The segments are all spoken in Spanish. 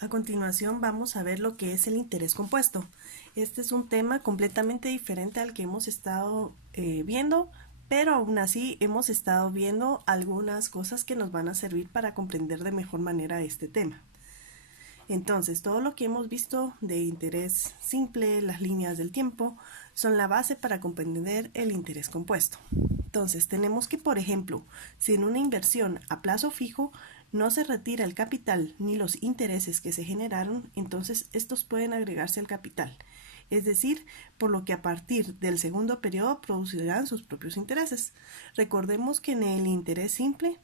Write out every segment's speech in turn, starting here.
A continuación vamos a ver lo que es el interés compuesto. Este es un tema completamente diferente al que hemos estado viendo, pero aún así hemos estado viendo algunas cosas que nos van a servir para comprender de mejor manera este tema. Entonces, todo lo que hemos visto de interés simple, las líneas del tiempo, son la base para comprender el interés compuesto. Entonces, tenemos que, por ejemplo, si en una inversión a plazo fijo no se retira el capital ni los intereses que se generaron, entonces estos pueden agregarse al capital. Es decir, por lo que a partir del segundo periodo producirán sus propios intereses. Recordemos que en el interés simple,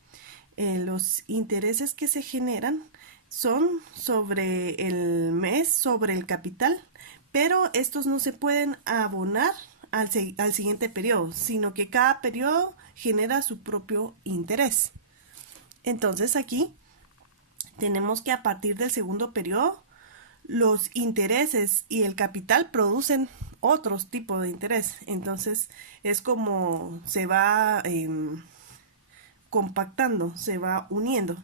los intereses que se generan son sobre el mes, sobre el capital, pero estos no se pueden abonar al siguiente periodo, sino que cada periodo genera su propio interés. Entonces aquí tenemos que a partir del segundo periodo, los intereses y el capital producen otros tipos de interés. Entonces es como se va compactando, se va uniendo.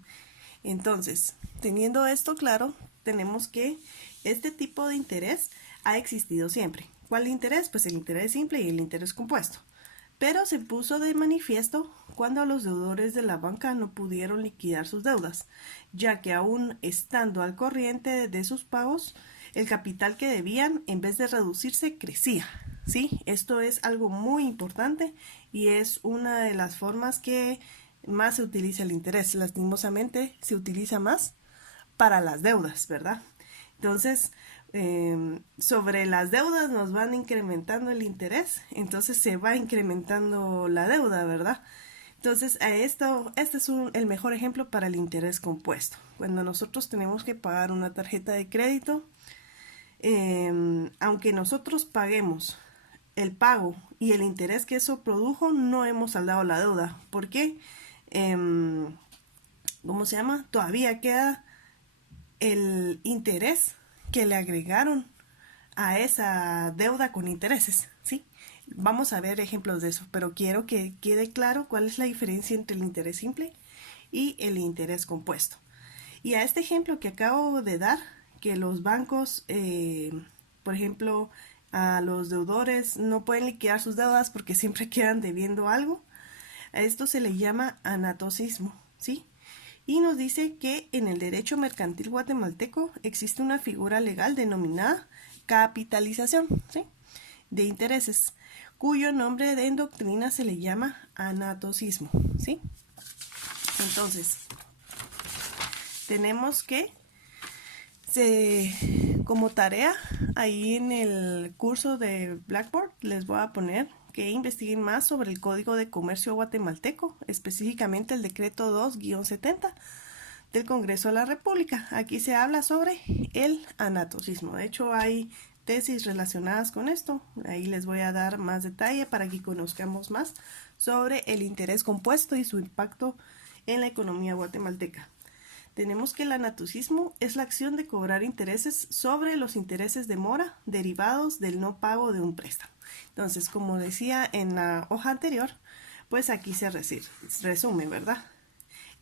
Entonces, teniendo esto claro, tenemos que este tipo de interés ha existido siempre. ¿Cuál interés? Pues el interés simple y el interés compuesto. Pero se puso de manifiesto cuando los deudores de la banca no pudieron liquidar sus deudas, ya que aún estando al corriente de sus pagos, el capital que debían, en vez de reducirse, crecía. ¿Sí? Esto es algo muy importante y es una de las formas que más se utiliza el interés. Lastimosamente se utiliza más para las deudas, ¿verdad? Entonces, sobre las deudas nos van incrementando el interés, entonces se va incrementando la deuda, ¿verdad? Entonces, este es el mejor ejemplo para el interés compuesto. Cuando nosotros tenemos que pagar una tarjeta de crédito, aunque nosotros paguemos el pago y el interés que eso produjo, no hemos saldado la deuda. ¿Por qué? ¿Cómo se llama? Todavía queda el interés que le agregaron a esa deuda con intereses, ¿sí? Vamos a ver ejemplos de eso, pero quiero que quede claro cuál es la diferencia entre el interés simple y el interés compuesto. Y a este ejemplo que acabo de dar, que los bancos, por ejemplo, a los deudores no pueden liquidar sus deudas porque siempre quedan debiendo algo, a esto se le llama anatocismo, ¿sí? Y nos dice que en el derecho mercantil guatemalteco existe una figura legal denominada capitalización, ¿sí?, de intereses, cuyo nombre en doctrina se le llama anatocismo, ¿sí? Entonces, tenemos que, como tarea, ahí en el curso de Blackboard les voy a poner que investiguen más sobre el Código de Comercio guatemalteco, específicamente el decreto 2-70 del Congreso de la República. Aquí se habla sobre el anatocismo. De hecho, hay tesis relacionadas con esto. Ahí les voy a dar más detalle para que conozcamos más sobre el interés compuesto y su impacto en la economía guatemalteca. Tenemos que el anatocismo es la acción de cobrar intereses sobre los intereses de mora derivados del no pago de un préstamo. Entonces, como decía en la hoja anterior, pues aquí se resume, ¿verdad?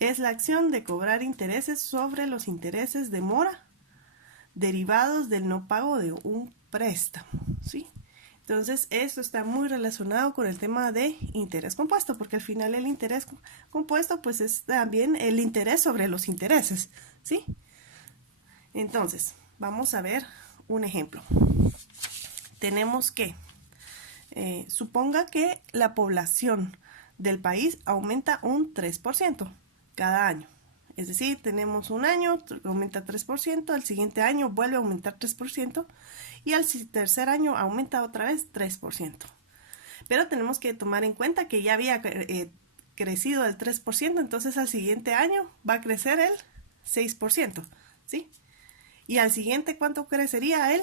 Es la acción de cobrar intereses sobre los intereses de mora derivados del no pago de un préstamo, ¿sí? Entonces, esto está muy relacionado con el tema de interés compuesto, porque al final el interés compuesto, pues es también el interés sobre los intereses, ¿sí? Entonces, vamos a ver un ejemplo. Tenemos que, suponga que la población del país aumenta un 3% cada año. Es decir, tenemos un año, aumenta 3%, al siguiente año vuelve a aumentar 3% y al tercer año aumenta otra vez 3%. Pero tenemos que tomar en cuenta que ya había crecido el 3%, entonces al siguiente año va a crecer el 6%, ¿sí? Y al siguiente, ¿cuánto crecería? El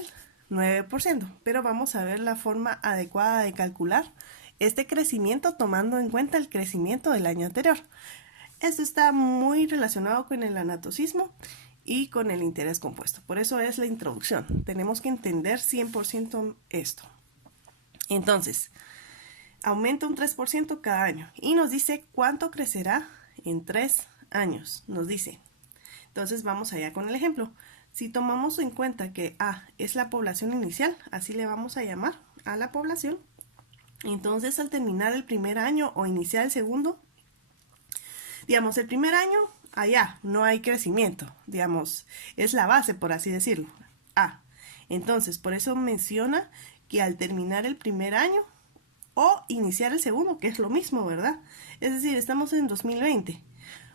9%. Pero vamos a ver la forma adecuada de calcular este crecimiento tomando en cuenta el crecimiento del año anterior. Esto está muy relacionado con el anatocismo y con el interés compuesto. Por eso es la introducción. Tenemos que entender 100% esto. Entonces, aumenta un 3% cada año y nos dice cuánto crecerá en 3 años. Nos dice. Entonces, vamos allá con el ejemplo. Si tomamos en cuenta que A es la población inicial, así le vamos a llamar a la población, entonces al terminar el primer año o iniciar el segundo, digamos, el primer año, allá no hay crecimiento, digamos, es la base, por así decirlo, A. Entonces, por eso menciona que al terminar el primer año o iniciar el segundo, que es lo mismo, ¿verdad? Es decir, estamos en 2020.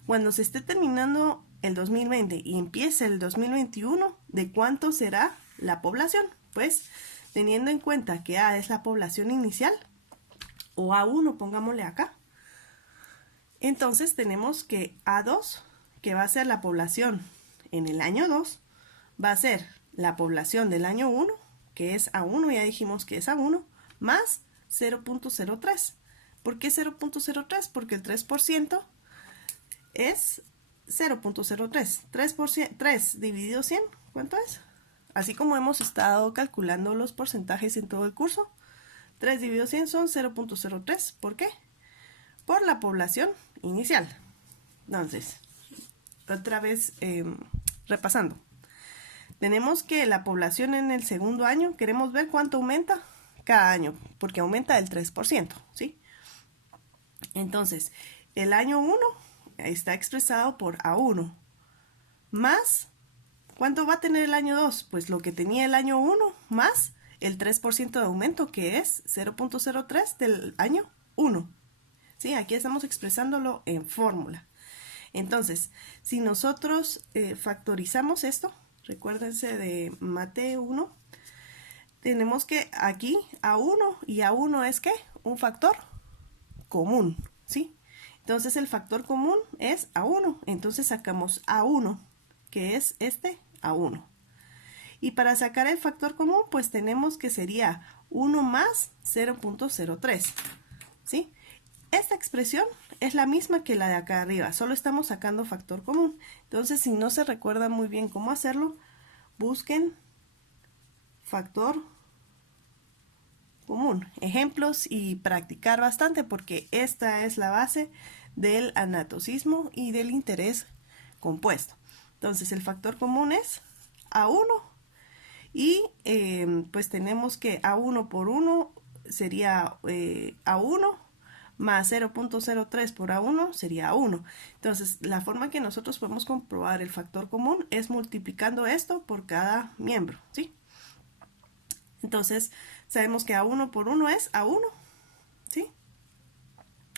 Cuando se esté terminando el 2020 y empiece el 2021, ¿de cuánto será la población? Pues, teniendo en cuenta que A es la población inicial, o A1, pongámosle acá, entonces tenemos que A2, que va a ser la población en el año 2, va a ser la población del año 1, que es A1, ya dijimos que es A1, más 0.03. ¿Por qué 0.03? Porque el 3% es 0.03. 3 dividido 100, ¿cuánto es? Así como hemos estado calculando los porcentajes en todo el curso, 3 dividido 100 son 0.03. ¿Por qué? Por la población inicial. Entonces, otra vez repasando. Tenemos que la población en el segundo año, queremos ver cuánto aumenta cada año, porque aumenta el 3%, ¿sí? Entonces, el año 1 está expresado por A1, más, ¿cuánto va a tener el año 2? Pues lo que tenía el año 1, más el 3% de aumento, que es 0.03 del año 1. ¿Sí? Aquí estamos expresándolo en fórmula. Entonces, si nosotros factorizamos esto, recuérdense de Mate 1, tenemos que aquí A1 y A1 es ¿qué? Un factor común, ¿sí? Entonces el factor común es A1, entonces sacamos A1, que es este A1. Y para sacar el factor común, pues tenemos que sería 1 más 0.03, ¿sí? Esta expresión es la misma que la de acá arriba, solo estamos sacando factor común. Entonces, si no se recuerdan muy bien cómo hacerlo, busquen factor común, ejemplos y practicar bastante, porque esta es la base del anatocismo y del interés compuesto. Entonces, el factor común es A1 y pues tenemos que A1 por 1 sería A1 más 0.03 por A1 sería A1. Entonces, la forma que nosotros podemos comprobar el factor común es multiplicando esto por cada miembro, ¿sí? Entonces, sabemos que A1 por 1 es A1, ¿sí?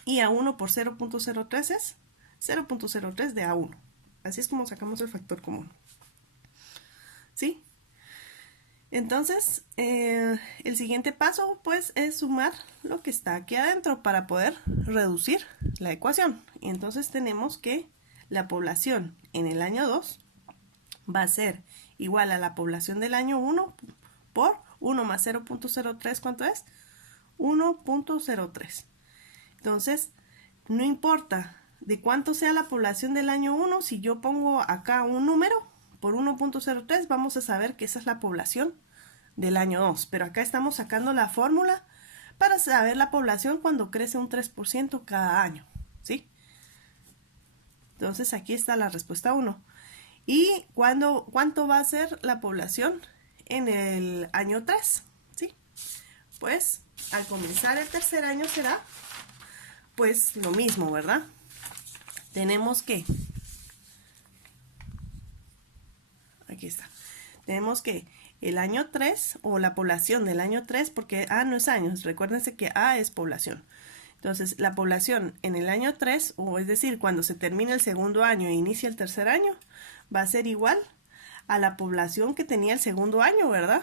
Y A1 por 0.03 es 0.03 de A1. Así es como sacamos el factor común, ¿sí? Entonces, el siguiente paso, pues, es sumar lo que está aquí adentro para poder reducir la ecuación. Y entonces tenemos que la población en el año 2 va a ser igual a la población del año 1 por 1 más 0.03, ¿cuánto es? 1.03. Entonces, no importa de cuánto sea la población del año 1, si yo pongo acá un número por 1.03, vamos a saber que esa es la población del año 2. Pero acá estamos sacando la fórmula para saber la población cuando crece un 3% cada año, ¿sí? Entonces, aquí está la respuesta 1. ¿Y cuánto va a ser la población en el año 3? ¿Sí? Pues, al comenzar el tercer año será, pues, lo mismo, ¿verdad? Tenemos que, aquí está, tenemos que el año 3, o la población del año 3, porque A no es años, recuérdense que A es población. Entonces, la población en el año 3, o es decir, cuando se termina el segundo año e inicia el tercer año, va a ser igual a la población que tenía el segundo año, ¿verdad?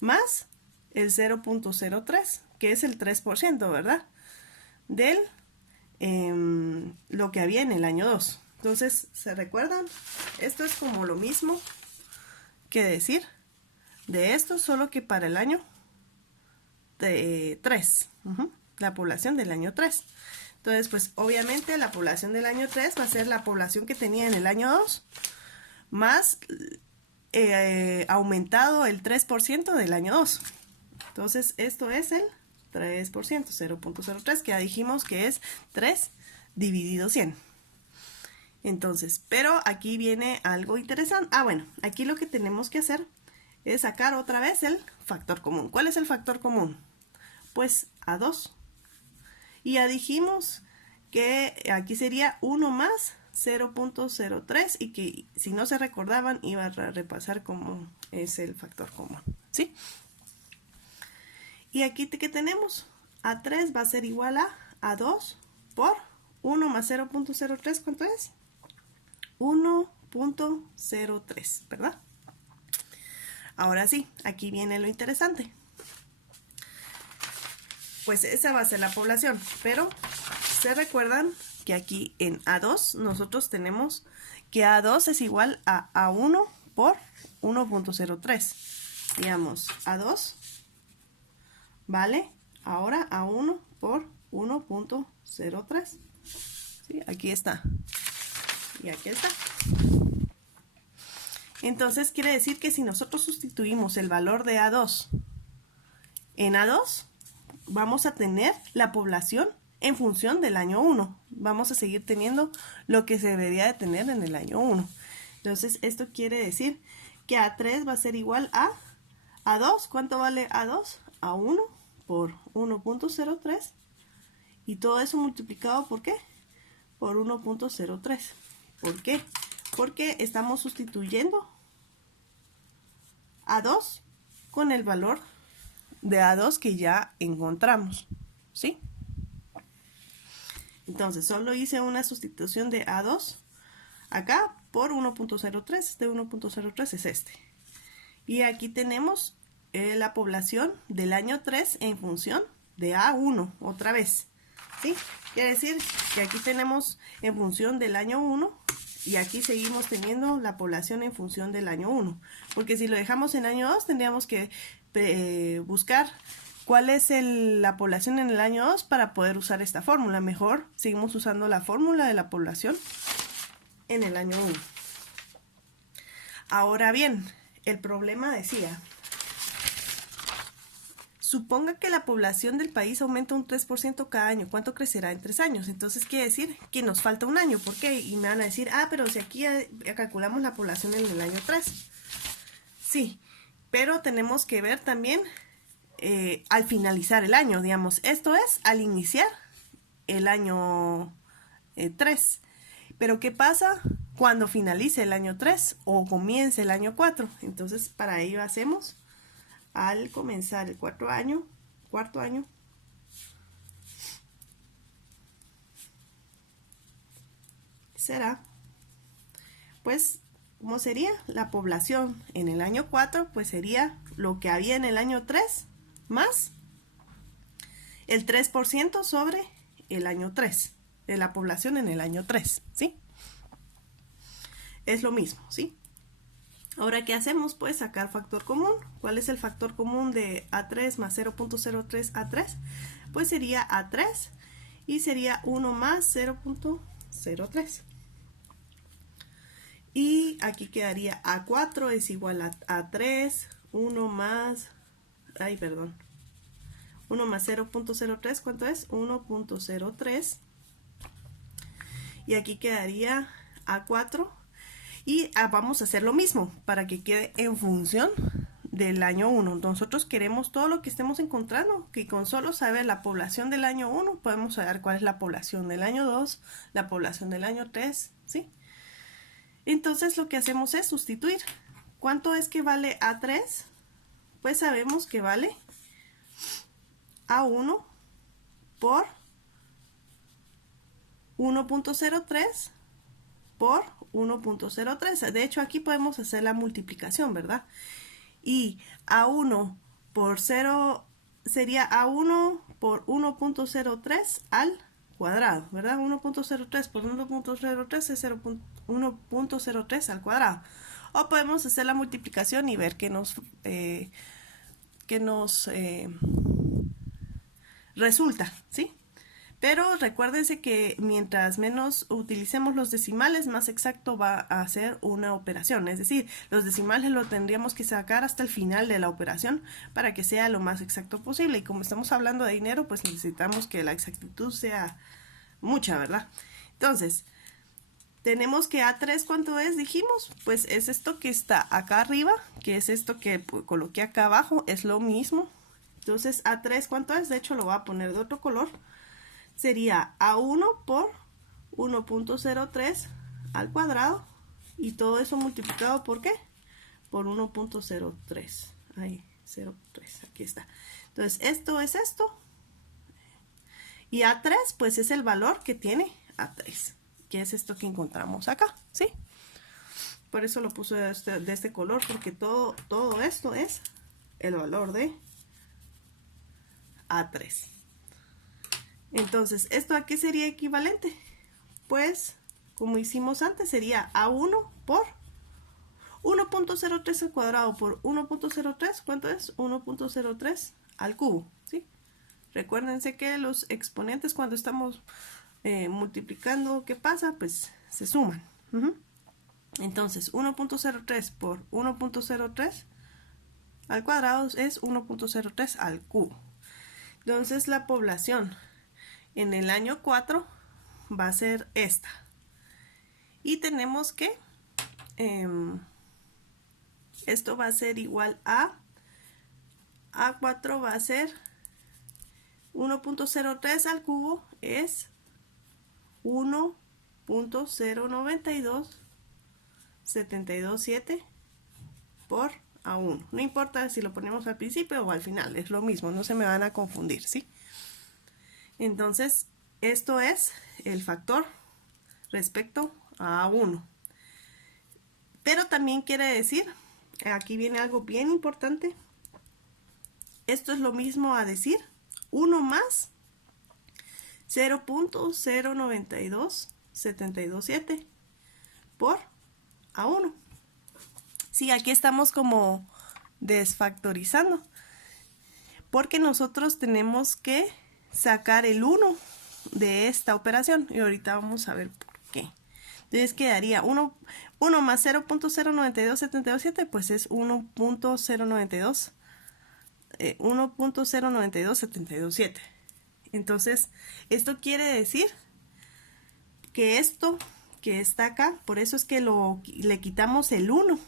Más el 0.03, que es el 3%, ¿verdad? Del lo que había en el año 2. Entonces, ¿se recuerdan? Esto es como lo mismo que decir de esto, solo que para el año 3. La población del año 3. Entonces, pues obviamente la población del año 3 va a ser la población que tenía en el año 2, más aumentado el 3% del año 2. Entonces, esto es el 3%, 0.03, que ya dijimos que es 3 dividido 100. Entonces, pero aquí viene algo interesante. Ah, bueno, aquí lo que tenemos que hacer es sacar otra vez el factor común. ¿Cuál es el factor común? Pues A2. Y ya dijimos que aquí sería 1 más 0.03 y que si no se recordaban iba a repasar cómo es el factor común, ¿sí? Y aquí que tenemos A3 va a ser igual a A2 por 1 más 0.03, ¿cuánto es? 1.03, ¿verdad? Ahora sí, aquí viene lo interesante. Pues esa va a ser la población, pero ¿se recuerdan que aquí en A2 nosotros tenemos que A2 es igual a A1 por 1.03? Digamos, A2 vale ahora A1 por 1.03. ¿Sí? Aquí está. Y aquí está. Entonces quiere decir que si nosotros sustituimos el valor de A2 en A2, vamos a tener la población en función del año 1. Vamos a seguir teniendo lo que se debería de tener en el año 1. Entonces esto quiere decir que A3 va a ser igual a A2. ¿Cuánto vale A2? A1 por 1.03. Y todo eso multiplicado ¿por qué? Por 1.03. ¿Por qué? Porque estamos sustituyendo A2 con el valor de A2 que ya encontramos, ¿sí? Entonces, solo hice una sustitución de A2 acá por 1.03. Este 1.03 es este. Y aquí tenemos la población del año 3 en función de A1, otra vez, ¿sí? Quiere decir que aquí tenemos en función del año 1 y aquí seguimos teniendo la población en función del año 1. Porque si lo dejamos en año 2, tendríamos que buscar cuál es la población en el año 2 para poder usar esta fórmula. Mejor seguimos usando la fórmula de la población en el año 1. Ahora bien, el problema decía, suponga que la población del país aumenta un 3% cada año. ¿Cuánto crecerá en 3 años? Entonces quiere decir que nos falta un año. ¿Por qué? Y me van a decir, pero si aquí ya calculamos la población en el año 3. Sí, pero tenemos que ver también al finalizar el año, digamos. Esto es al iniciar el año 3. Pero ¿qué pasa cuando finalice el año 3 o comience el año 4? Entonces, para ello hacemos, al comenzar el cuarto año, será, pues, ¿cómo sería? La población en el año 4, pues sería lo que había en el año 3 más el 3% sobre el año 3, de la población en el año 3, ¿sí? Es lo mismo, ¿sí? Ahora, ¿qué hacemos? Pues sacar factor común. ¿Cuál es el factor común de A3 más 0.03 A3? Pues sería A3 y sería 1 más 0.03. Y aquí quedaría A4 es igual a A3, 1 más, 1 más 0.03, ¿cuánto es? 1.03. Y aquí quedaría A4. Y vamos a hacer lo mismo para que quede en función del año 1. Nosotros queremos todo lo que estemos encontrando, que con solo saber la población del año 1 podemos saber cuál es la población del año 2, la población del año 3, ¿sí? Entonces lo que hacemos es sustituir. ¿Cuánto es que vale A3? Pues sabemos que vale A1 por 1.03 por 1.03. De hecho, aquí podemos hacer la multiplicación, ¿verdad? Y A1 por 0 sería A1 por 1.03 al cuadrado, ¿verdad? 1.03 por 1.03 es 1.03 al cuadrado. O podemos hacer la multiplicación y ver qué nos resulta, ¿sí? Pero recuérdense que mientras menos utilicemos los decimales, más exacto va a ser una operación. Es decir, los decimales lo tendríamos que sacar hasta el final de la operación para que sea lo más exacto posible. Y como estamos hablando de dinero, pues necesitamos que la exactitud sea mucha, ¿verdad? Entonces, tenemos que A3, ¿cuánto es? Dijimos, pues es esto que está acá arriba, que es esto que coloqué acá abajo, es lo mismo. Entonces, A3, ¿cuánto es? De hecho, lo voy a poner de otro color. Sería A1 por 1.03 al cuadrado. Y todo eso multiplicado ¿por qué? Por 1.03. Ahí, 0.3, aquí está. Entonces, esto es esto. Y A3, pues es el valor que tiene A3, que es esto que encontramos acá, ¿sí? Por eso lo puse de este color, porque todo esto es el valor de A3. Entonces, ¿esto a qué sería equivalente? Pues, como hicimos antes, sería A1 por 1.03 al cuadrado por 1.03, ¿cuánto es? 1.03 al cubo, ¿sí? Recuérdense que los exponentes cuando estamos multiplicando, ¿qué pasa? Pues se suman. Entonces, 1.03 por 1.03 al cuadrado es 1.03 al cubo. Entonces, la población en el año 4 va a ser esta. Y tenemos que esto va a ser igual a A4 va a ser 1.03 al cubo es 1.092.727 por A1. No importa si lo ponemos al principio o al final, es lo mismo, no se me van a confundir, ¿sí? Entonces, esto es el factor respecto a A1. Pero también quiere decir, aquí viene algo bien importante, esto es lo mismo a decir 1 más 0.092.727 por A1. Sí, aquí estamos como desfactorizando, porque nosotros tenemos que sacar el 1 de esta operación y ahorita vamos a ver por qué. Entonces quedaría 1 más 0.092.727, pues es 1.092.727. Entonces, esto quiere decir que esto que está acá, por eso es que le quitamos el 1,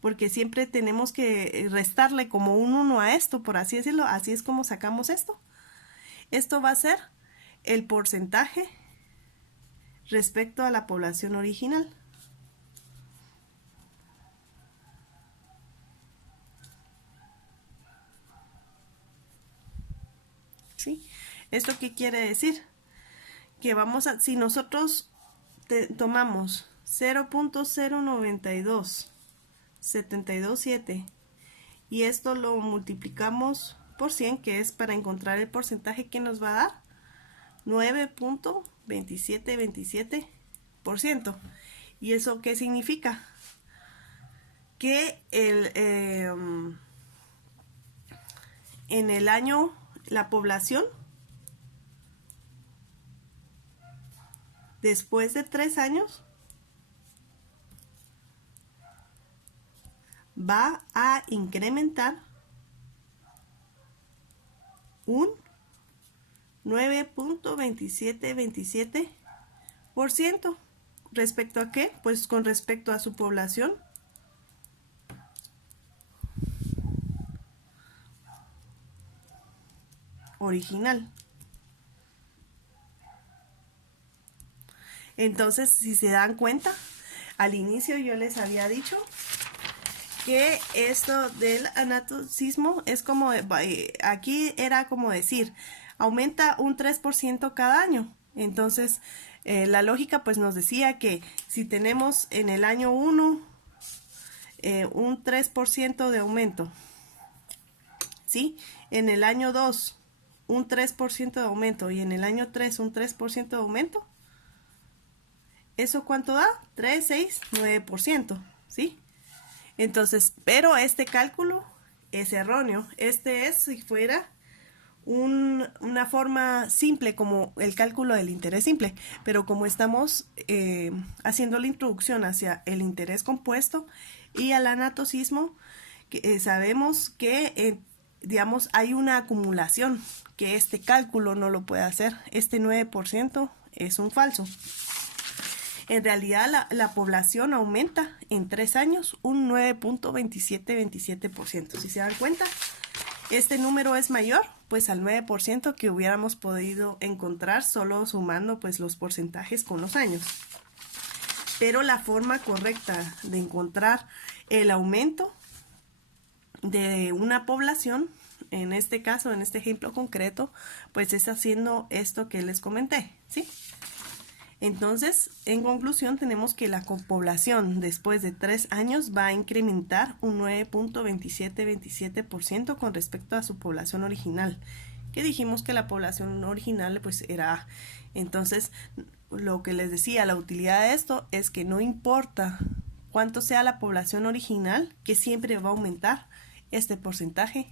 porque siempre tenemos que restarle como un 1 a esto, por así decirlo, así es como sacamos esto. Esto va a ser el porcentaje respecto a la población original. ¿Sí? ¿Esto qué quiere decir? Que vamos a, si nosotros tomamos 0.092.727 y esto lo multiplicamos por 100, que es para encontrar el porcentaje que nos va a dar 9.2727%. ¿Y eso qué significa? Que en el año la población después de 3 años va a incrementar un 9.2727%. ¿Respecto a qué? Pues con respecto a su población original. Entonces, si se dan cuenta, al inicio yo les había dicho que esto del anatocismo es como, aquí era como decir, aumenta un 3% cada año. Entonces, la lógica pues nos decía que si tenemos en el año 1 un 3% de aumento, ¿sí? En el año 2 un 3% de aumento y en el año 3 un 3% de aumento, ¿eso cuánto da? 3, 6, 9%, ¿sí? Entonces, pero este cálculo es erróneo. Este es si fuera una forma simple como el cálculo del interés simple, pero como estamos haciendo la introducción hacia el interés compuesto y al anatocismo, sabemos que digamos hay una acumulación, que este cálculo no lo puede hacer. Este 9% es un falso. En realidad la población aumenta en 3 años un 9.27%. Si se dan cuenta, este número es mayor pues al 9% que hubiéramos podido encontrar solo sumando pues los porcentajes con los años. Pero la forma correcta de encontrar el aumento de una población, en este caso, en este ejemplo concreto, pues es haciendo esto que les comenté, ¿sí? Entonces, en conclusión, tenemos que la población después de 3 años va a incrementar un 9.2727% con respecto a su población original, que dijimos que la población original pues era. Entonces, lo que les decía, la utilidad de esto es que no importa cuánto sea la población original, que siempre va a aumentar este porcentaje,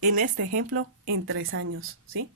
en este ejemplo, en 3 años, ¿sí?